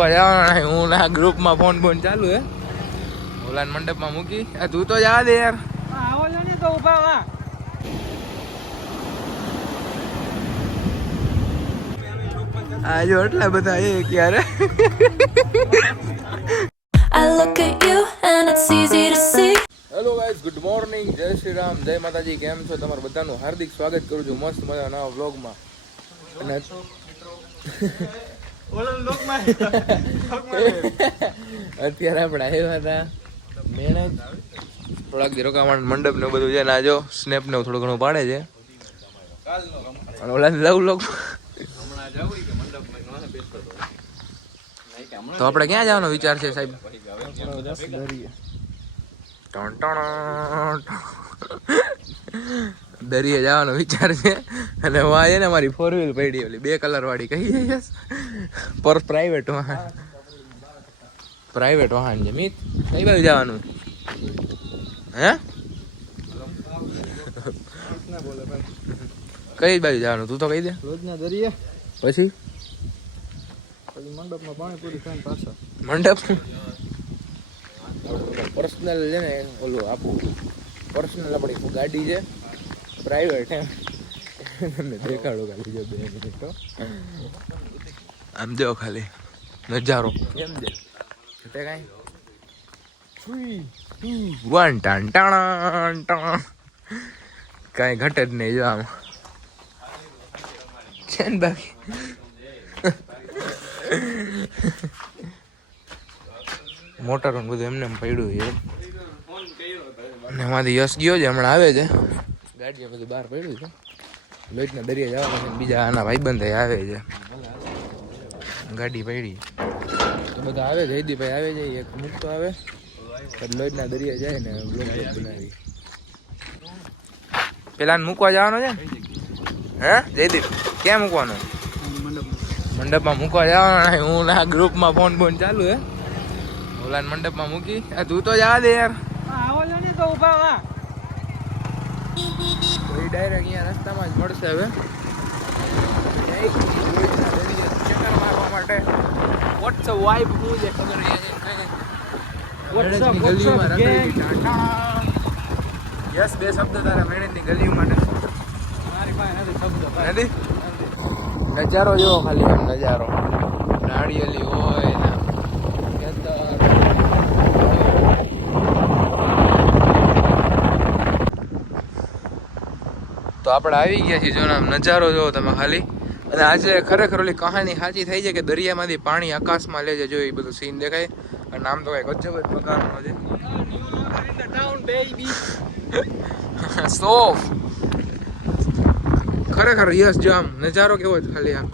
હું ના ગ્રુપમાં ફોન ચાલુ હે ઓલા મંડપમાં મૂકી તું તો જા દે યાર આવો છો ને તો ઉભા વા આજો એટલા બધા એ ક્યારે I look at you and it's easy to see. Hello guys, good morning, જય શ્રી રામ, જય માતાજી. કેમ છો? તમારું બધાનું હાર્દિક સ્વાગત કરું છું મસ્ત મજાના નવા વ્લોગમાં. અને અત્યારે આપણે આવ્યા હતા મહેનત થોડાક દી રોકાવાનું મંડપ ને બધું છે ને આજો સ્નેપ ને થોડું ઘણું પાડે છે અને ઓલા લવ લોક તો આપણે ક્યાં જવાનો વિચાર છે સાહેબ? દરિયે જવાનો વિચાર છે અને આ છે ને મારી 4 વ્હીલ પડી ઓલી 2 કલર વાળી કહી પર પ્રાઇવેટ વાહન છે. મિત કઈ બાજુ જવાનું હે? કઈ બાજુ જવાનું તું તો કહી દે. રોજના દરિયે પછી મંડપમાં પાણીપુરી ખાઈને પાછા મંડપ પર્સનલ છે ને ઓલું આપું પર્સનલ આપણી ગાડી છે પ્રાઇવેટ એમ તમને દેખાડો ખાલી જો 2 મિનિટ આમ જો ખાલી નજારો કેમ દે તે કાંઈ વન ટાણ ટાણ ટાણ કાંઈ ઘટે જ નહીં જો આમ છે ને બાકી મોટર બધું એમને એમ પડ્યું છે અને એમાંથી યશ ગયો છે હમણાં આવે છે ગાડી બધું બહાર પડ્યું છે લોહીના દરિયા જવાનું છે બીજા આના ભાઈબંધ આવે છે ગાડી પડી તો બધા આવે છે જયદીપભાઈ આવે છે એક મૂકતો આવે લોહીના દરિયા જાય ને બ્લોગ બનાવી પેલા મૂકવા જવાનો છે હે જયદીપ ક્યાં મૂકવાનો? મંડપમાં મૂકવા જવાનો. હું ના ગ્રુપમાં ફોન ચાલુ હે ઓલા મંડપમાં મૂકી તું તો જા દે યાર આવો છો ને તો ઉભા વા તો ડાયરેક્ટ અહીંયા રસ્તામાં જ મળશે હવે ચક્કર મારવા માટે. વોટ્સઅપ વાઇબ હું છે ખબર ગલીઓમાં યસ 2 શબ્દ તારા મેળેની ગલીઓ માટે મારી પાસે નથી શબ્દ નથી. નજારો જોવો ખાલી આમ નજારો નાળિયેરી હોય ને ખેતર તો આપણે આવી ગયા છીએ જો આમ નજારો જોવો તમે ખાલી. અને આજે ખરેખર ઓલી કહાની સાચી થઈ છે કે દરિયામાંથી પાણી આકાશમાં લે છે જો એ બધું સીન દેખાય અને આમ તો કઈ ગજબ જ પ્રકારનો છે સોફ ખરેખર યસ જો આમ નજારો કેવો છે ખાલી આમ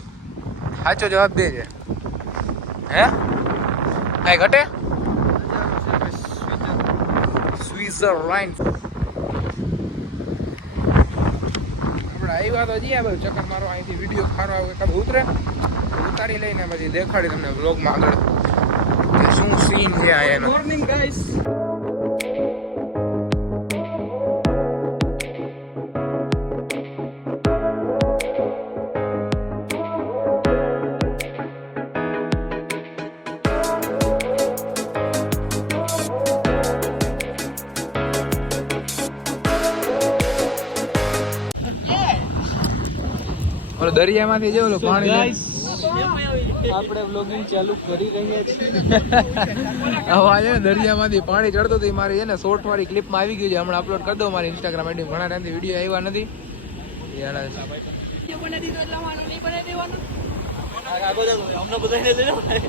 સાચો જવાબ દે છે હે કઈ ઘટે સ્વિટ્ઝરલેન્ડ આપણે આવ્યા તો જઈએ બધું ચક્કર મારો અહીંથી વિડીયો ખારો આવે કદ ઉતરે ઉતારી લઈને પછી દેખાડી તમને વ્લોગમાં આગળ કે શું સીન છે આ એનો. મોર્નિંગ ગાઈસ દરિયામાંથી જો ઓલું પાણી આપણે વ્લોગિંગ ચાલુ કરી રહ્યા છીએ. હવા છે ને દરિયામાંથી પાણી ચડતું હતું મારી છે ને શોર્ટ વાળી ક્લિપમાં આવી ગયું છે હમણાં અપલોડ કરી દો મારી ઇન્સ્ટાગ્રામ આઈડી. ઘણા ટાઈમથી વિડીયો આવ્યા નથી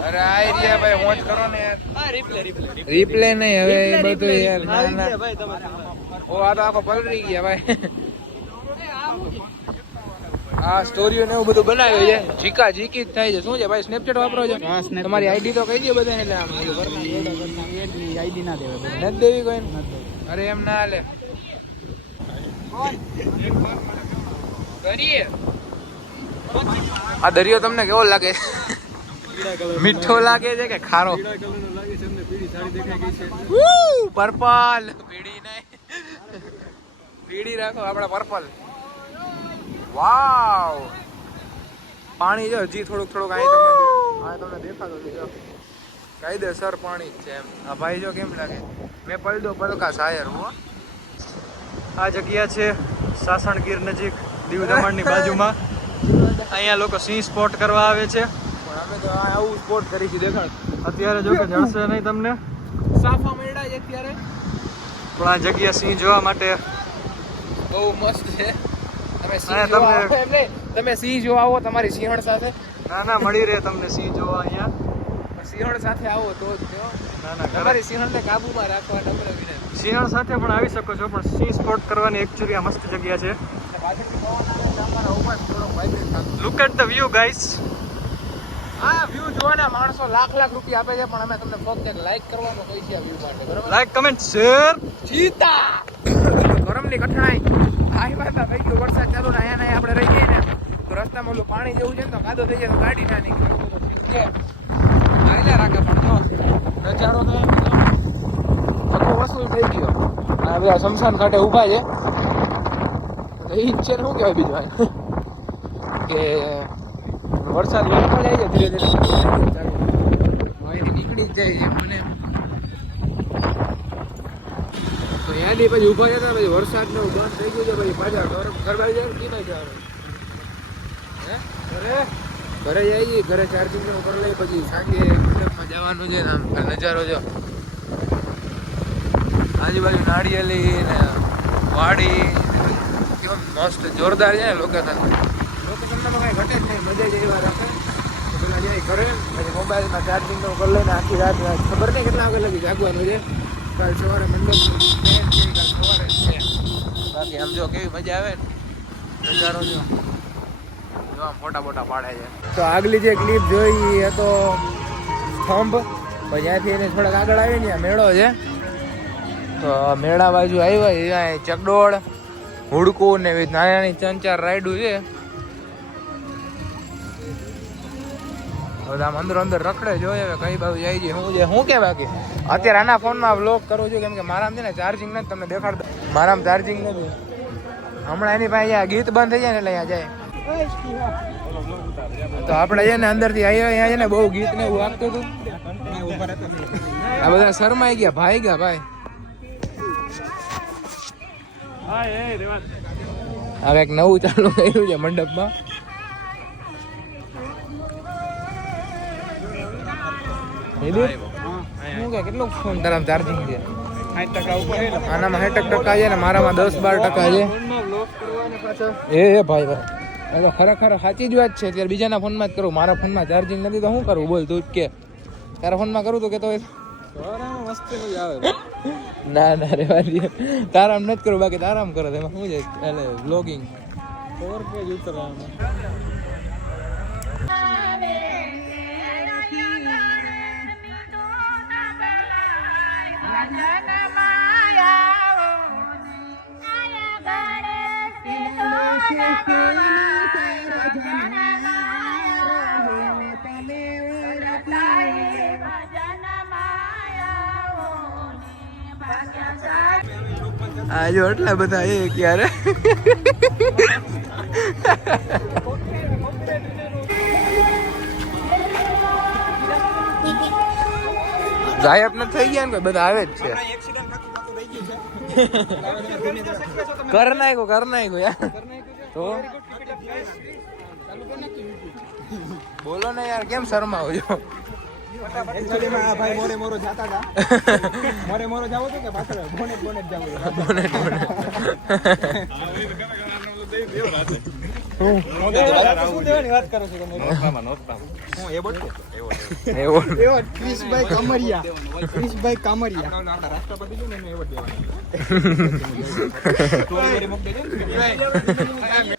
અરે આ એરિયા ભાઈ વોચ કરો ને રિપ્લે નહીં હવે બધું યાર ના ના ઓ આ તો આખો પલરી ગયા ભાઈ. આ સ્ટોરીઓ ને એવું બધું બનાવ્યું છે જીકા જીકી જ થાય છે. શું છે ભાઈ સ્નેપચેટ વાપરો છો? તમારી આઈડી તો કહી દો બધાને એટલે આમ આઈડી ના દેવે નથી દેવી કોઈ અરે એમ ના હાલે. આ દરિયો તમને કેવો લાગે? મીઠો લાગે છે કે ખારો? પર્પલ પીળી નહીં પીળી રાખો આપડા પર્પલ. વાવ પાણી જો હજી થોડુંક અહીં તમને હા તમને દેખાતો છે જો કાયદેસર પાણી જ છે એમ. આ ભાઈ જો કેમ લાગે મેં પલડો પલકા શાયર હો. આ જગ્યા છે સાસણગીર નજીક દીવ દમણની બાજુમાં. અહીંયા લોકો સિંહ સ્પોટ કરવા આવે છે. પણ અમે તો આવું સ્પોટ કરી છે દેખાડ. અત્યારે જો કે જણશે નહીં તમને, સાફા મેળા છે અત્યારે. પણ આ જગ્યા સિંહ જોવા માટે બહુ મસ્ત છે. તમે હા, સિંહ જોવા આવો એમ નહીં, તમે સિંહ જોવા આવો તમારી સિંહણ સાથે. ના મળી રહે તમને સિંહ જોવા અહીંયા. સિંહણ સાથે આવો તો જ જો. ના તમારી સિંહણને કાબુમાં રાખવા નમ્ર વિનંતી. સિંહણ સાથે પણ આવી શકો છો, પણ સિંહ સ્પોટ કરવાની એકચ્યુઅલી આ મસ્ત જગ્યા છે. પાછળથી પવન આવે એટલે અમારો અવાજ થોડો વાઇબ્રેટ થતો. Look at the view guys. આ વ્યૂ જોવાના માણસો લાખ રૂપિયા આપે છે, પણ અમે તમને ફક્ત એક લાઈક કરવાનું કહી છે આ વ્યૂ માટે, બરોબર? Like comment share. ચીતા ગરમની કઠણાઈ આ વાતા થઈ ગયો. વરસાદ ચાલુ ને અહીંયા આપણે રહી જઈએ ને તો રસ્તામાં ઓલું પાણી જેવું છે ને તો કાદો થઈ જાય તો ગાડી ના નીકળે. એવું બધું છે આયલા રાખે પણ તો નજારો તો બધો વસૂલ થઈ ગયો. આ બધા શમશાન ઘાટે ઊભા છે તો એ જ છે ને શું કહેવાય બીજું કે વરસાદ વધતો જાય છે ધીરે ધીરે અહીંથી નીકળી જ જાય છે મને. તો ત્યાંથી પછી ઊભા જતા પછી વરસાદ ને બંધ થઈ ગયું છે પછી પાછા ઘર જાય કીધા જવાનું ઘરે જઈએ. ઘરે ચાર્જિંગ નું કરી લઈ પછી સાંજે મંડપમાં જવાનું છે. આમ નજારો જો આજુબાજુ નાળિયેરી ને વાડી કેમ મસ્ત જોરદાર છે ને લોકેશન. લોકેશનમાં કઈ ઘટે જ નહીં, મજા જ એવા રાખે. પેલા જાય ઘરે પછી મોબાઈલમાં ચાર્જિંગ નું કરી લઈને આખી રાત ખબર નહીં કેટલા વાગે લગી જાગવાનું છે. કાલ સવારે મંડપ સવારે જ છે. બાકી આમ જો કેવી મજા આવે ને નજારો જો આમ ફોટા પાડે છે. તો આગલી જે ક્લિપ જોઈ એ તો સ્તંભ, પછી ત્યાંથી એને થોડાક આગળ આવી ને મેળો છે. તો મેળા બાજુ આવ્યા ચકડોળ હુડકું ને એવી નાની 3-4 રાઈડું છે. બધા અંદર રખડે જોઈએ હવે કઈ બાજુ જાય છે શું છે શું કે. બાકી અત્યારે આના ફોનમાં વ્લોગ કરું છું કેમ કે મારામાં છે ને ચાર્જિંગ નથી. તમને દેખાડ મારામાં ચાર્જિંગ નથી. હમણાં એની પાસે ગીત બંધ થઈ જાય ને એટલે અહીંયા જાય. તો આપણે છે ને અંદરથી અહીંયા છે ને બહુ ગીત ને એવું વાગતું હતું. આ બધા શરમાઈ ગયા ભાઈ. હવે એક નવું ચાલુ કર્યું છે મંડપમાં. શું કે કેટલું ફોન તારા ચાર્જિંગ છે? 60% આનામાં 60% છે ને મારામાં 10-12% છે. એ ભાઈ એટલે ખરેખર સાચી જ વાત છે. અત્યારે બીજાના ફોનમાં જ કરું, મારા ફોનમાં ચાર્જિંગ નથી તો શું કરું બોલ તું જ કે. તારા ફોનમાં કરું તો કેતો ના રેવા દે. તારામ નથી કરું, બાકી તારામ કરો એમાં શું છે એટલે વ્લોગિંગ. આ જો એટલા બધા એ ક્યારે ગાયબ ન થઈ ગયા ને બધા આવે જ છે. કર નાખ્યો યાર. તો બોલો ને યાર કેમ શરમાવો છો?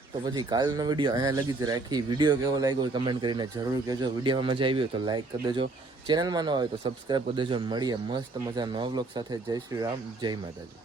તો પછી કાલનો વિડીયો અહીંયા લગી જ રાખી. વિડીયો કેવો લાગ્યો કમેન્ટ કરીને જરૂર કહેજો. વિડીયોમાં મજા આવી હોય તો લાઈક કરી દેજો. ચેનલમાં ન હોય તો સબસ્ક્રાઈબ કરી દેજો. મળીએ મસ્ત મજા નવા વ્લોગ સાથે. જય શ્રી રામ, જય માતાજી.